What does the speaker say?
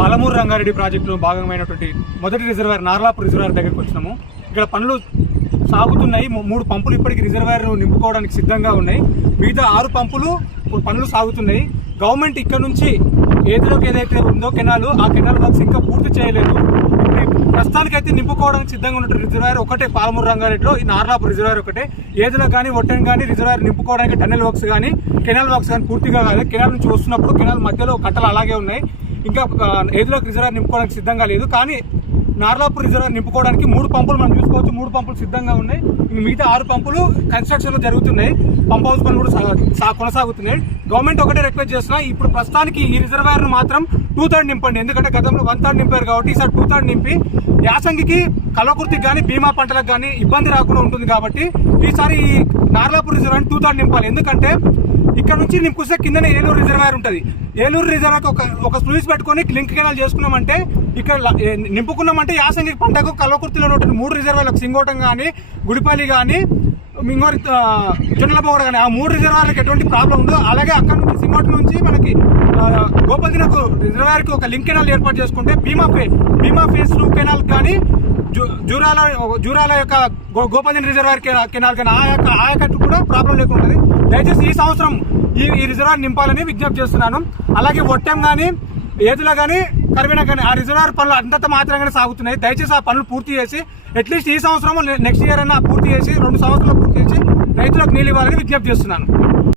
పాలమూరు రంగారెడ్డి ప్రాజెక్టులో భాగమైనటువంటి మొదటి reservoir Narlapur reservoir దగ్గరకు వచ్చినాము. ఇక్కడ పనులు సాగుతున్నాయి. మూ- మూడు పంపులు ఇప్పటికి రిజర్వాయర్ నింపుకోవడానికి సిద్ధంగా ఉన్నాయి. మిగతా ఆరు పంపులు పనులు సాగుతున్నాయి. గవర్నమెంట్ ఇక్కడ నుంచి ఏదిలోకి ఏదైతే ఉందో కెనాల్ ఆ కెనాల్ వర్క్స్ ఇంకా పూర్తి చేయలేదు. ప్రస్తుతానికైతే నింపుకోవడానికి సిద్ధంగా ఉన్న రిజర్వాయర్ ఒకటే పాలమూరు రంగారెడ్డిలో ఈ నార్లాపు రిజర్వాయర్ ఒకటే. ఏదిలో కానీ ఒట్టెన్ కానీ రిజర్వాయర్ నింపుకోవడానికి టన్నెల్ వర్క్స్ కానీ కెనాల్ వర్క్స్ కానీ పూర్తిగా కాలేదు. కెనాల్ నుంచి వస్తున్నప్పుడు కెనాల్ మధ్యలో కట్టలు అలాగే ఉన్నాయి. ఇంకా ఏదిలోకి రిజర్వాయర్ నింపుకోవడానికి సిద్ధంగా లేదు. కానీ నార్లాపూర్ రిజర్వాయర్ నింపుకోవడానికి మూడు పంపులు మనం చూసుకోవచ్చు. మూడు పంపులు సిద్ధంగా ఉన్నాయి. ఇంక మిగతా ఆరు పంపులు కన్స్ట్రక్షన్లో జరుగుతున్నాయి. పంప్ హౌస్ పనులు కూడా కొనసాగుతున్నాయి. గవర్నమెంట్ ఒకటే రిక్వెస్ట్ చేస్తున్నా ఇప్పుడు ప్రస్తుతానికి ఈ రిజర్వాయర్ను మాత్రం టూ థర్డ్ నింపండి. ఎందుకంటే గతంలో వన్ థర్డ్ నింపారు కాబట్టి ఈసారి టూ థర్డ్ నింపి యాసంగికి కలకుర్తికి కానీ బీమా పంటలకు కానీ ఇబ్బంది రాకుండా ఉంటుంది కాబట్టి ఈసారి ఈ నార్లాపూర్ రిజర్వాయర్ టూ థర్డ్ నింపాలి. ఎందుకంటే ఇక్కడ నుంచి నింపుకొస్తే కిందనే ఏలూరు రిజర్వాయర్ ఉంటుంది. ఏలూరు రిజర్వాయర్ ఒక ఒక స్లూయిస్ పెట్టుకొని లింక్ కెనాల్ చేసుకున్నామంటే ఇక్కడ నింపుకున్నామంటే యాసంగి పంటకు కలవకుర్తిలో ఉంటుంది మూడు రిజర్వాయర్లకు సింగోటం కానీ గుడిపల్లి కానీ మింగోరి జొన్నలపోగడ కానీ ఆ మూడు రిజర్వాయర్లకు ఎటువంటి ప్రాబ్లం ఉందో అలాగే అక్కడ నుంచి సింగోటం నుంచి మనకి ఆ, రిజర్వాయర్కి ఒక లింక్ కెనాల్ ఏర్పాటు చేసుకుంటే భీమా ఫే భీమా ఫేస్ టూ కెనాల్ కానీ జూరాల జూరాల యొక్క గో- గోపదిన రిజర్వాయర్ కెనాల్ కానీ ఆ యొక్క ఆయకట్టు కూడా ప్రాబ్లం లేకుండా ఉంటుంది దయచేసి ఈ సంవత్సరం ఈ ఈ రిజర్వాయర్ నింపాలని విజ్ఞప్తి చేస్తున్నాను. అలాగే ఒట్టెం కానీ ఏదులో కానీ కరివేనా కానీ ఆ రిజర్వాయర్ పనులు అంతంత మాత్రంగానే సాగుతున్నాయి. దయచేసి ఆ పనులు పూర్తి చేసి అట్లీస్ట్ ఈ సంవత్సరం నెక్స్ట్ ఇయర్ అయినా పూర్తి చేసి రెండు సంవత్సరాలు పూర్తి చేసి రైతులకు నీళ్ళు ఇవ్వాలని విజ్ఞప్తి చేస్తున్నాను.